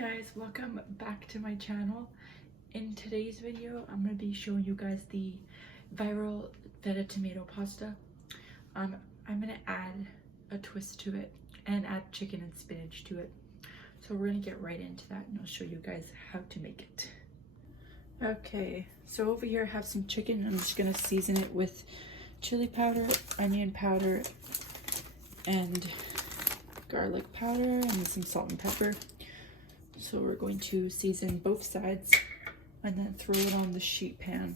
Guys, welcome back to my channel. In today's video I'm going to be showing you guys the viral feta tomato pasta. I'm going to add a twist to it and add chicken and spinach to it. So we're going to get right into that and I'll show you guys how to make it. Okay, so over here I have some chicken. I'm just going to season it with chili powder, onion powder, and garlic powder, and some salt and pepper. So we're going to season both sides and then throw it on the sheet pan.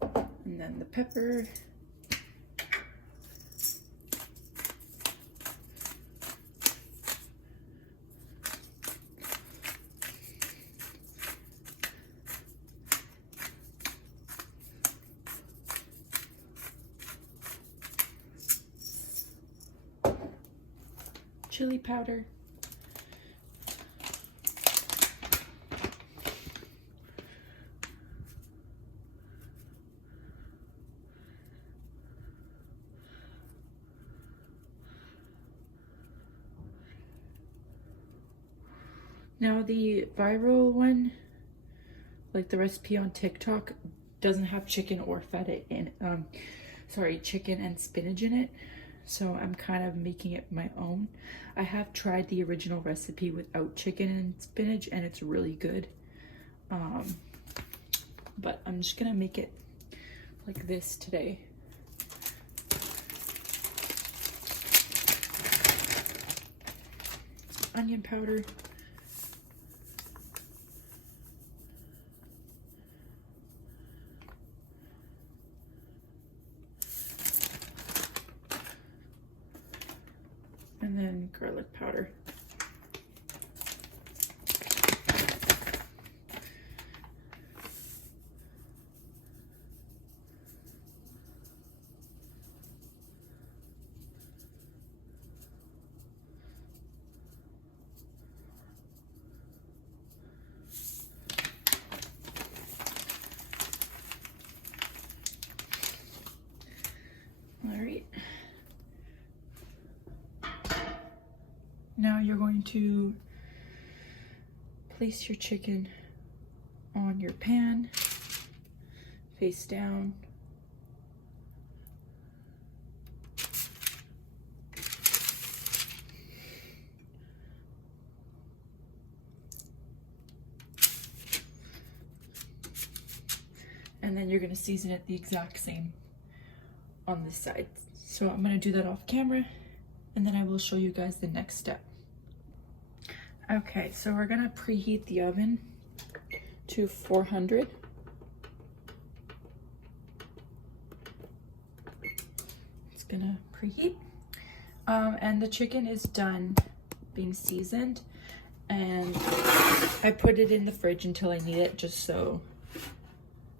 And then the pepper. Chili powder. Now the viral one, like the recipe on TikTok, doesn't have chicken or feta in chicken and spinach in it. So I'm kind of making it my own. I have tried the original recipe without chicken and spinach and it's really good. But I'm just gonna make it like this today. Onion powder. And then garlic powder. All right. Now you're going to place your chicken on your pan, face down. And then you're going to season it the exact same on this side. So I'm going to do that off camera and then I will show you guys the next step. Okay, so we're gonna preheat the oven to 400. It's gonna preheat. And the chicken is done being seasoned. And I put it in the fridge until I need it, just so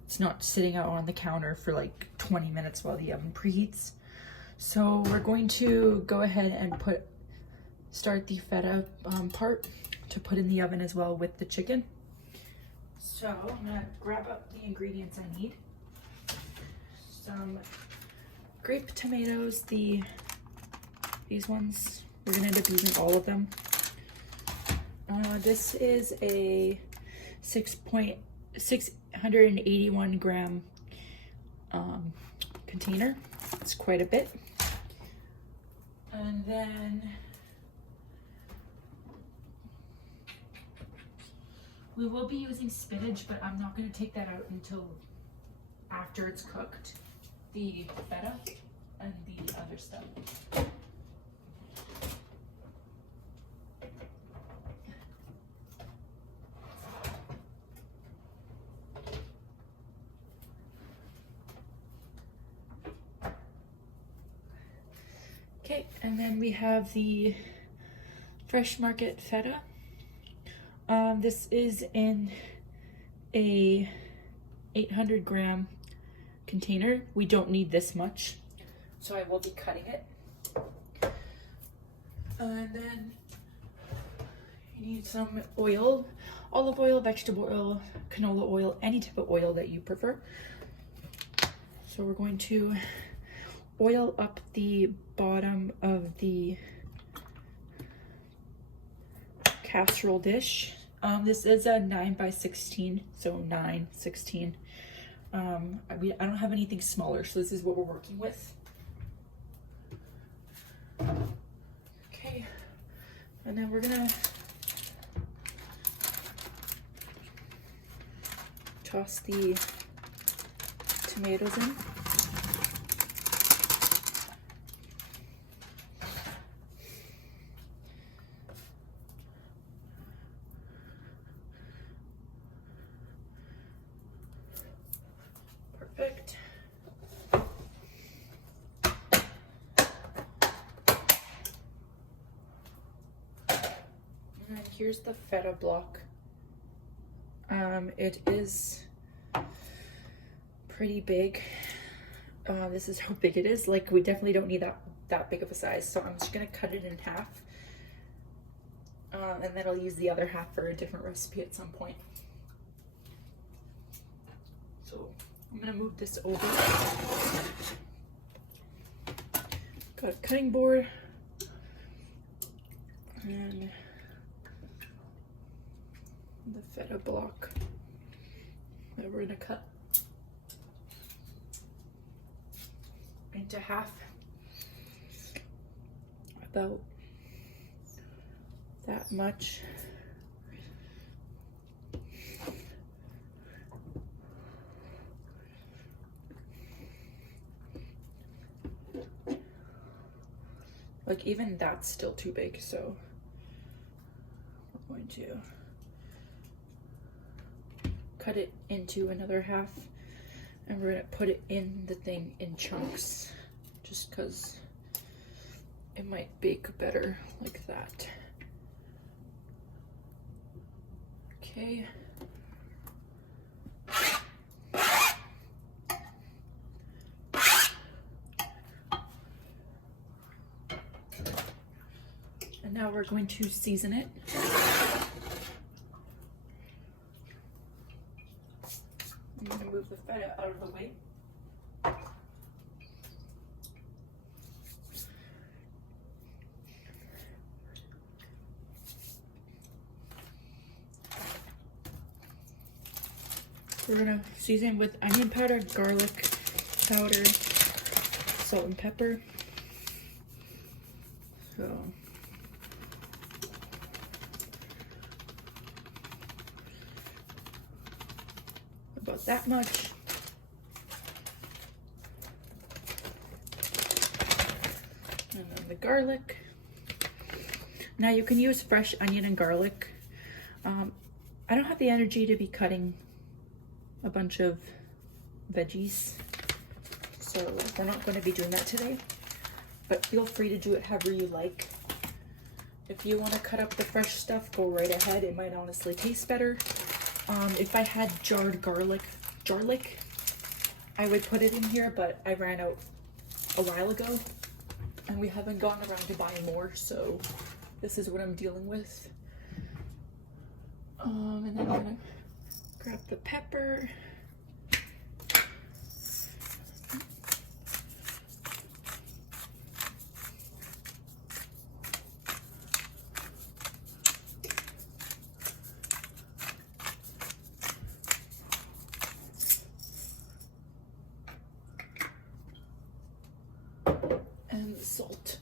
it's not sitting out on the counter for like 20 minutes while the oven preheats. So we're going to go ahead and start the feta part to put in the oven as well with the chicken. So I'm gonna grab up the ingredients I need. Some grape tomatoes, these ones, we're gonna end up using all of them. This is a 681 gram container. It's quite a bit. And then we will be using spinach, but I'm not going to take that out until after it's cooked. The feta and the other stuff. Okay, and then we have the Fresh Market feta. This is in a 800 gram container. We don't need this much, so I will be cutting it. And then You need some oil, olive oil, vegetable oil, canola oil, any type of oil that you prefer. So we're going to oil up the bottom of the casserole dish. This is a 9x16, so 9/16. I don't have anything smaller, so this is what we're working with. Okay, and then we're gonna toss the tomatoes in. Perfect. And here's the feta block. It is pretty big. This is how big it is. Like, we definitely don't need that big of a size, so I'm just gonna cut it in half, and then I'll use the other half for a different recipe at some point. So I'm gonna move this over. Got a cutting board and the feta block that we're gonna cut into half, about that much. Like, even that's still too big, so we're going to cut it into another half, and we're gonna put it in the thing in chunks, just because it might bake better like that. Okay. And now we're going to season it. I'm going to move the feta out of the way. We're going to season with onion powder, garlic powder, salt and pepper. So about that much. And then the garlic. Now you can use fresh onion and garlic. I don't have the energy to be cutting a bunch of veggies, so we're not going to be doing that today, but feel free to do it however you like. If you want to cut up the fresh stuff, go right ahead. It might honestly taste better. If I had jarred garlic, I would put it in here, but I ran out a while ago and we haven't gone around to buy more, so this is what I'm dealing with. And then I'm gonna grab the pepper. And the salt.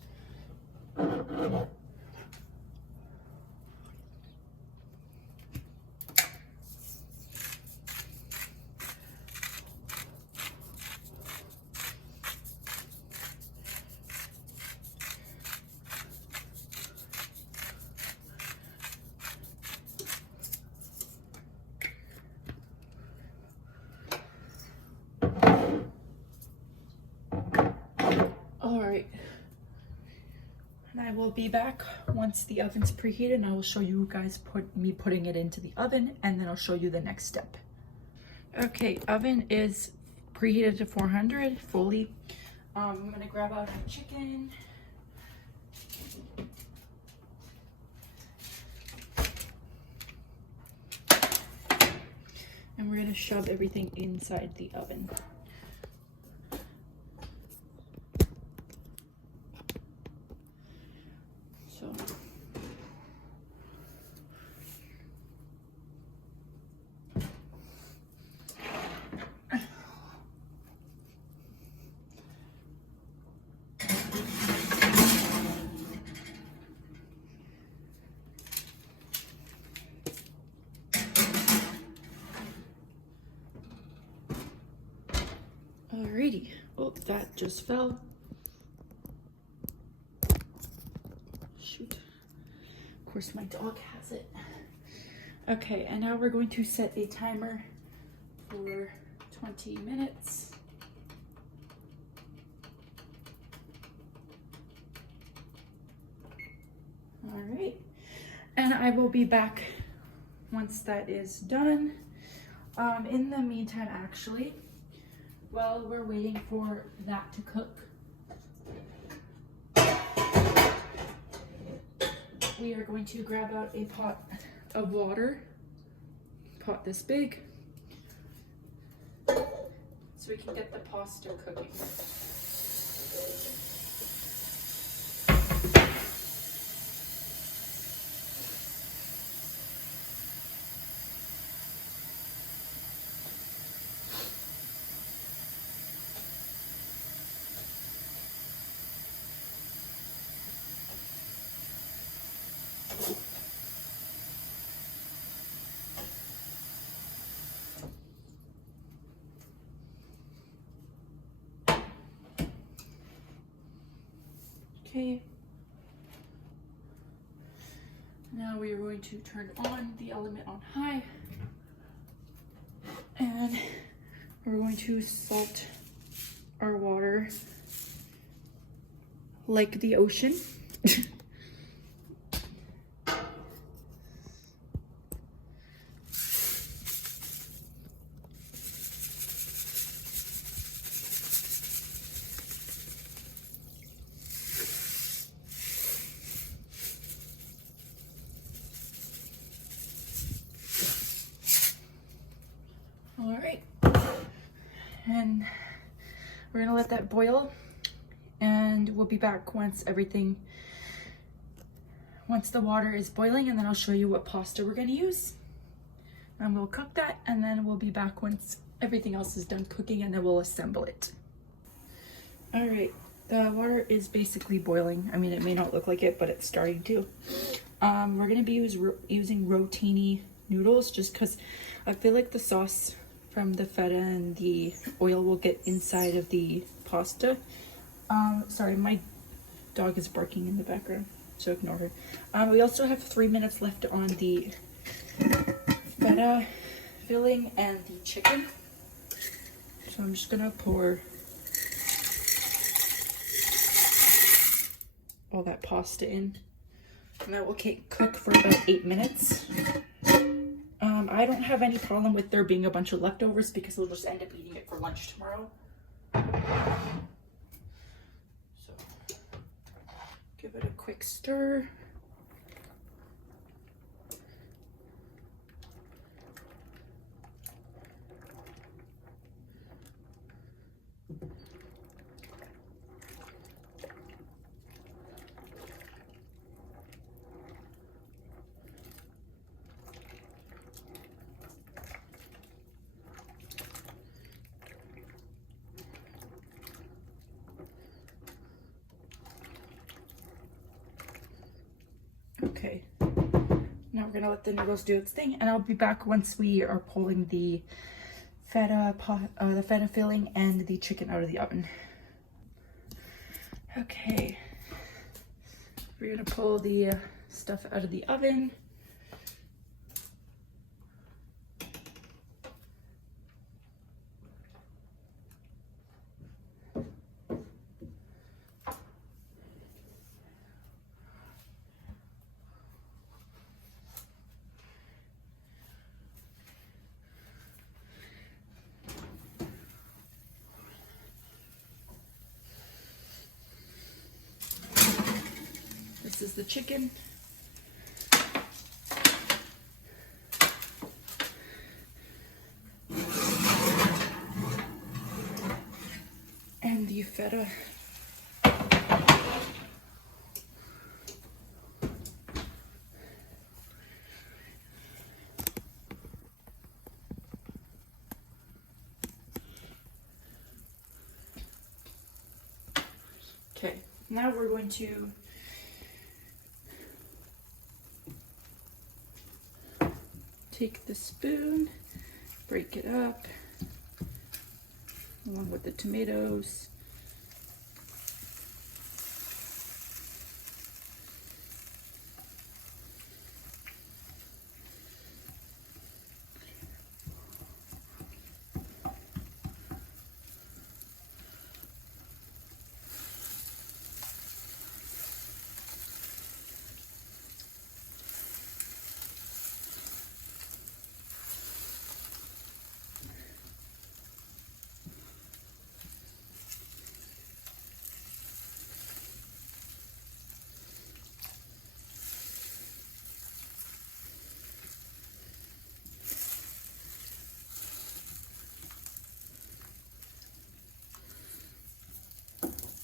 All right, and I will be back once the oven's preheated, and I will show you guys me putting it into the oven, and then I'll show you the next step. Okay, oven is preheated to 400 fully. I'm gonna grab out my chicken. we're gonna shove everything inside the oven. So alrighty. Oh, that just fell. Shoot. Of course, my dog has it. Okay, and now we're going to set a timer for 20 minutes. All right, and I will be back once that is done. In the meantime, actually, while we're waiting for that to cook, we are going to grab out a pot of water, pot this big, so we can get the pasta cooking. Okay, now we are going to turn on the element on high, and we're going to salt our water like the ocean. All right, and we're gonna let that boil, and we'll be back once the water is boiling, and then I'll show you what pasta we're gonna use. And we'll cook that, and then we'll be back once everything else is done cooking, and then we'll assemble it. All right, the water is basically boiling. I mean, it may not look like it, but it's starting to. We're gonna be using rotini noodles just because I feel like the sauce from the feta and the oil will get inside of the pasta. Sorry, my dog is barking in the background, so ignore her. We also have 3 minutes left on the feta filling and the chicken. So I'm just gonna pour all that pasta in. And that will cook for about 8 minutes. I don't have any problem with there being a bunch of leftovers because we'll just end up eating it for lunch tomorrow. So, give it a quick stir. Okay, now we're gonna let the noodles do its thing, and I'll be back once we are pulling the feta filling and the chicken out of the oven. Okay, we're gonna pull the stuff out of the oven. This is the chicken. feta. Okay, now we're going to take the spoon, break it up, along with the tomatoes.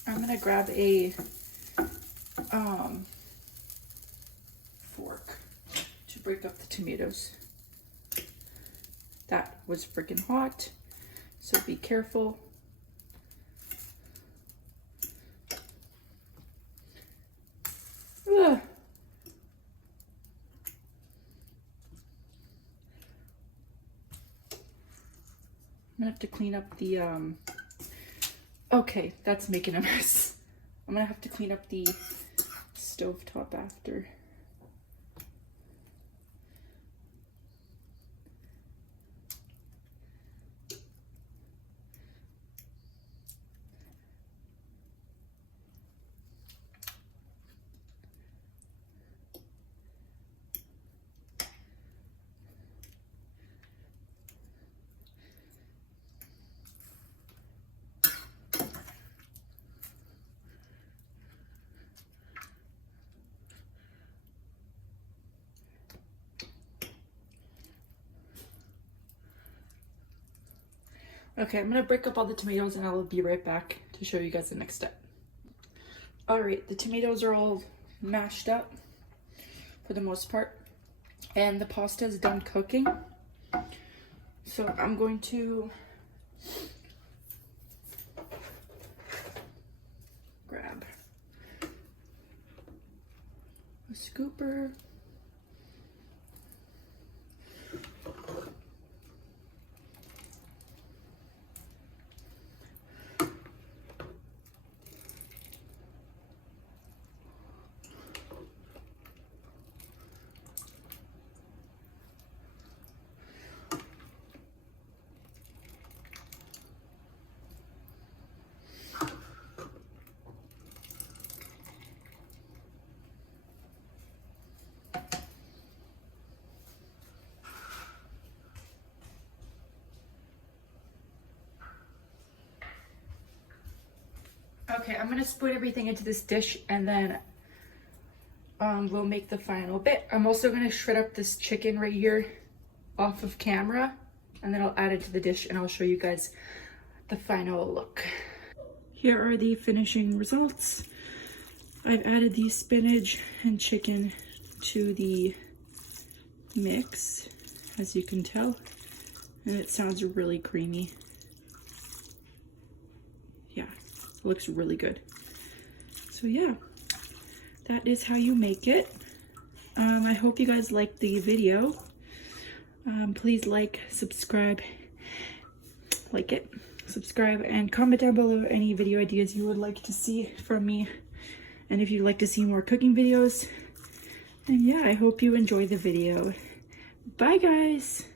I'm gonna grab a fork to break up the tomatoes. That was freaking hot, so be careful. Ugh. I'm gonna have to clean up the, okay, that's making a mess. I'm gonna have to clean up the stovetop after. Okay, I'm gonna break up all the tomatoes and I'll be right back to show you guys the next step. All right, the tomatoes are all mashed up for the most part, and the pasta is done cooking. So I'm going to grab a scooper. Okay, I'm gonna split everything into this dish and then we'll make the final bit. I'm also gonna shred up this chicken right here off of camera, and then I'll add it to the dish and I'll show you guys the final look. Here are the finishing results. I've added the spinach and chicken to the mix, as you can tell, and it sounds really creamy. Yeah, it looks really good. So yeah, that is how you make it. I hope you guys liked the video. Please subscribe, subscribe, and comment down below any video ideas you would like to see from me. And if you'd like to see more cooking videos. And yeah, I hope you enjoy the video. Bye guys!